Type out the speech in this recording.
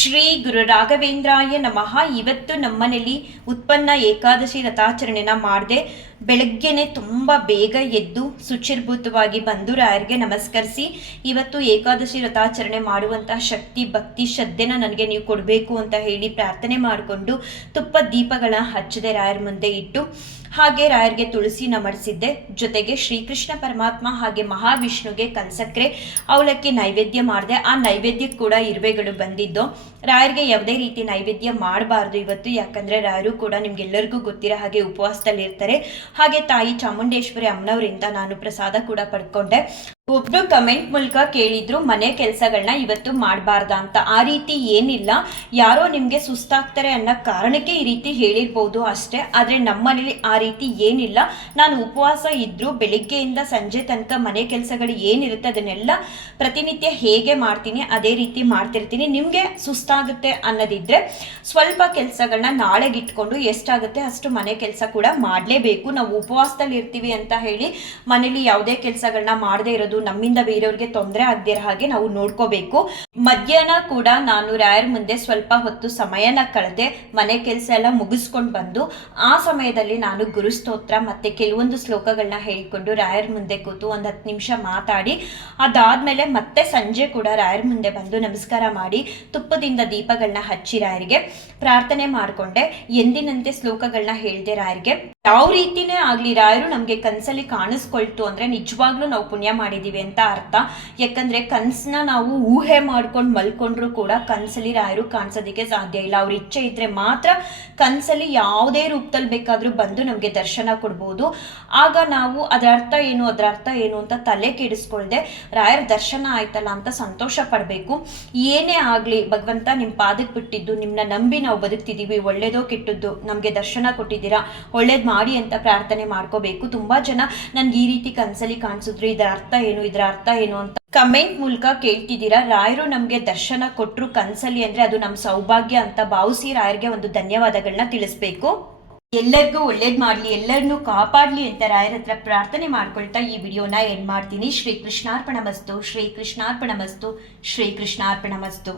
ಶ್ರೀ ಗುರು ರಾಘವೇಂದ್ರಾಯ ನಮಃ. ಇವತ್ತು ನಮ್ಮನೇಲಿ ಉತ್ಪನ್ನ ಏಕಾದಶಿ ರಥಾಚರಣೆನ ಮಾಡಿದೆ. ಬೆಳಗ್ಗೆನೆ ತುಂಬ ಬೇಗ ಎದ್ದು ಶುಚಿರ್ಭೂತವಾಗಿ ಬಂದು ರಾಯರಿಗೆ ನಮಸ್ಕರಿಸಿ, ಇವತ್ತು ಏಕಾದಶಿ ರಥಾಚರಣೆ ಮಾಡುವಂತಹ ಶಕ್ತಿ, ಭಕ್ತಿ, ಶ್ರದ್ಧೆನ ನನಗೆ ನೀವು ಕೊಡಬೇಕು ಅಂತ ಹೇಳಿ ಪ್ರಾರ್ಥನೆ ಮಾಡಿಕೊಂಡು ತುಪ್ಪ ದೀಪಗಳ ಹಚ್ಚದೆ ರಾಯರ ಮುಂದೆ ಇಟ್ಟು, ಹಾಗೆ ರಾಯರಿಗೆ ತುಳಸಿ ನಮಡಿಸಿದ್ದೆ ಜೊತೆಗೆ ಶ್ರೀಕೃಷ್ಣ ಪರಮಾತ್ಮ ಹಾಗೆ ಮಹಾವಿಷ್ಣುಗೆ ಕಲ್ಸಕ್ರೆ ಅವಲಕ್ಕಿ ನೈವೇದ್ಯ ಮಾಡಿದೆ. ಆ ನೈವೇದ್ಯಕ್ಕೆ ಕೂಡ ಇರುವೆಗಳು ಬಂದಿದ್ದು ರಾಯರಿಗೆ ಯಾವುದೇ ರೀತಿ ನೈವೇದ್ಯ ಮಾಡಬಾರ್ದು. ಇವತ್ತು ಯಾಕಂದ್ರೆ ರಾಯರು ಕೂಡ ನಿಮ್ಗೆಲ್ಲರಿಗೂ ಗೊತ್ತಿರೋ ಹಾಗೆ ಉಪವಾಸದಲ್ಲಿರ್ತಾರೆ. ಹಾಗೆ ತಾಯಿ ಚಾಮುಂಡೇಶ್ವರಿ ಅಮ್ಮನವರಿಂದ ನಾನು ಪ್ರಸಾದ ಕೂಡ ಪಡ್ಕೊಂಡೆ. ಒಬ್ರು ಕಮೆಂಟ್ ಮೂಲಕ ಕೇಳಿದ್ರು ಮನೆ ಕೆಲಸಗಳನ್ನ ಇವತ್ತು ಮಾಡಬಾರ್ದ ಅಂತ. ಆ ರೀತಿ ಏನಿಲ್ಲ. ಯಾರೋ ನಿಮಗೆ ಸುಸ್ತಾಗ್ತಾರೆ ಅನ್ನೋ ಕಾರಣಕ್ಕೆ ಈ ರೀತಿ ಹೇಳಿರ್ಬೋದು ಅಷ್ಟೇ. ಆದರೆ ನಮ್ಮನೇಲಿ ಆ ರೀತಿ ಏನಿಲ್ಲ. ನಾನು ಉಪವಾಸ ಇದ್ದರೂ ಬೆಳಿಗ್ಗೆಯಿಂದ ಸಂಜೆ ತನಕ ಮನೆ ಕೆಲಸಗಳು ಏನಿರುತ್ತೆ ಅದನ್ನೆಲ್ಲ ಪ್ರತಿನಿತ್ಯ ಹೇಗೆ ಮಾಡ್ತೀನಿ, ಅದೇ ರೀತಿ ಮಾಡ್ತಿರ್ತೀನಿ. ನಿಮಗೆ ಸುಸ್ತಾಗುತ್ತೆ ಅನ್ನೋದಿದ್ರೆ ಸ್ವಲ್ಪ ಕೆಲಸಗಳನ್ನ ನಾಳೆಗೆ ಇಟ್ಕೊಂಡು ಎಷ್ಟಾಗುತ್ತೆ ಅಷ್ಟು ಮನೆ ಕೆಲಸ ಕೂಡ ಮಾಡಲೇಬೇಕು. ನಾವು ಉಪವಾಸದಲ್ಲಿ ಇರ್ತೀವಿ ಅಂತ ಹೇಳಿ ಮನೇಲಿ ಯಾವುದೇ ಕೆಲಸಗಳನ್ನ ಮಾಡದೇ ಇರೋದು ನಮ್ಮಿಂದ ಬೇರೆಯವ್ರಿಗೆ ತೊಂದರೆ ಆಗದಿರೋ ಹಾಗೆ ನಾವು ನೋಡ್ಕೋಬೇಕು. ಮಧ್ಯಾಹ್ನ ಕೂಡ ನಾನು ರಾಯರ್ ಮುಂದೆ ಸ್ವಲ್ಪ ಹೊತ್ತು ಸಮಯನ ಕಳೆದೆ, ಮನೆ ಕೆಲಸ ಎಲ್ಲ ಮುಗಿಸ್ಕೊಂಡು ಬಂದು. ಆ ಸಮಯದಲ್ಲಿ ನಾನು ಗುರುಸ್ತೋತ್ರ ಮತ್ತೆ ಕೆಲವೊಂದು ಶ್ಲೋಕಗಳನ್ನ ಹೇಳಿಕೊಂಡು ರಾಯರ್ ಮುಂದೆ ಕೂತು ಒಂದು ಹತ್ತು ನಿಮಿಷ ಮಾತಾಡಿ. ಅದಾದ್ಮೇಲೆ ಮತ್ತೆ ಸಂಜೆ ಕೂಡ ರಾಯರ್ ಮುಂದೆ ಬಂದು ನಮಸ್ಕಾರ ಮಾಡಿ, ತುಪ್ಪದಿಂದ ದೀಪಗಳನ್ನ ಹಚ್ಚಿ ರಾಯರಿಗೆ ಪ್ರಾರ್ಥನೆ ಮಾಡಿಕೊಂಡೆ. ಎಂದಿನಂತೆ ಶ್ಲೋಕಗಳನ್ನ ಹೇಳ್ದೆ ರಾಯರಿಗೆ. ಯಾವ ರೀತಿನೇ ಆಗ್ಲಿ, ರಾಯರು ನಮ್ಗೆ ಕನಸಲ್ಲಿ ಕಾಣಿಸ್ಕೊಳ್ತು ಅಂದ್ರೆ ನಿಜವಾಗ್ಲೂ ನಾವು ಪುಣ್ಯ ಮಾಡಿದೀವಿ ಅಂತ ಅರ್ಥ. ಯಾಕಂದ್ರೆ ಕನಸನ್ನ ನಾವು ಊಹೆ ಮಾಡ್ಕೊಂಡು ಮಲ್ಕೊಂಡ್ರೂ ಕೂಡ ಕನಸಲ್ಲಿ ರಾಯರು ಕಾಣಿಸೋದಕ್ಕೆ ಸಾಧ್ಯ ಇಲ್ಲ. ಅವ್ರ ಇಚ್ಛೆ ಇದ್ರೆ ಮಾತ್ರ ಕನಸಲ್ಲಿ ಯಾವುದೇ ರೂಪದಲ್ಲಿ ಬೇಕಾದ್ರೂ ಬಂದು ನಮ್ಗೆ ದರ್ಶನ ಕೊಡ್ಬೋದು. ಆಗ ನಾವು ಅದರ ಅರ್ಥ ಏನು, ಅದರ ಅರ್ಥ ಏನು ಅಂತ ತಲೆ ಕೆಡಿಸ್ಕೊಳ್ದೆ ರಾಯರ ದರ್ಶನ ಆಯ್ತಲ್ಲ ಅಂತ ಸಂತೋಷ ಪಡಬೇಕು. ಏನೇ ಆಗ್ಲಿ, ಭಗವಂತ ನಿಮ್ ಪಾದಕ್ಕೆ ಬಿಟ್ಟಿದ್ದು, ನಿಮ್ನ ನಂಬಿ ನಾವು ಬದುಕ್ತಿದ್ದೀವಿ ಒಳ್ಳೇದೋ ಕೆಟ್ಟದ್ದು ನಮ್ಗೆ ದರ್ಶನ ಕೊಟ್ಟಿದ್ದೀರಾ, ಒಳ್ಳೇದ್ ಮಾಡಿ ಅಂತ ಪ್ರಾರ್ಥನೆ ಮಾಡ್ಕೋಬೇಕು. ತುಂಬಾ ಜನ ನನ್ಗೆ ಈ ರೀತಿ ಕನ್ಸಲ್ಲಿ ಕಾಣಿಸಿದ್ರು. ಇದರ ಅರ್ಥ ಏನು? ಇದರ ಅರ್ಥ ಏನು ಅಂತ ಕಮೆಂಟ್ ಮೂಲಕ ಕೇಳ್ತಿದ್ದೀರಾ? ರಾಯರು ನಮ್ಗೆ ದರ್ಶನ ಕೊಟ್ಟರು ಕನ್ಸಲ್ಲಿ ಅಂದ್ರೆ ಅದು ನಮ್ಮ ಸೌಭಾಗ್ಯ ಅಂತ ಭಾವಿಸಿ ರಾಯರಿಗೆ ಒಂದು ಧನ್ಯವಾದಗಳನ್ನ ತಿಳಿಸ್ಬೇಕು. ಎಲ್ಲರಿಗೂ ಒಳ್ಳೇದ್ ಮಾಡ್ಲಿ ಎಲ್ಲರನ್ನೂ ಕಾಪಾಡ್ಲಿ ಅಂತ ರಾಯರ ಹತ್ರ ಪ್ರಾರ್ಥನೆ ಮಾಡ್ಕೊಳ್ತಾ ಈ ವಿಡಿಯೋನ ಎಂಡ್ ಮಾಡ್ತೀನಿ. ಶ್ರೀ ಕೃಷ್ಣಾರ್ಪಣ ಮಸ್ತು ಶ್ರೀ ಕೃಷ್ಣಾರ್ಪಣ ಮಸ್ತು ಶ್ರೀ ಕೃಷ್ಣಾರ್ಪಣ ಮಸ್ತು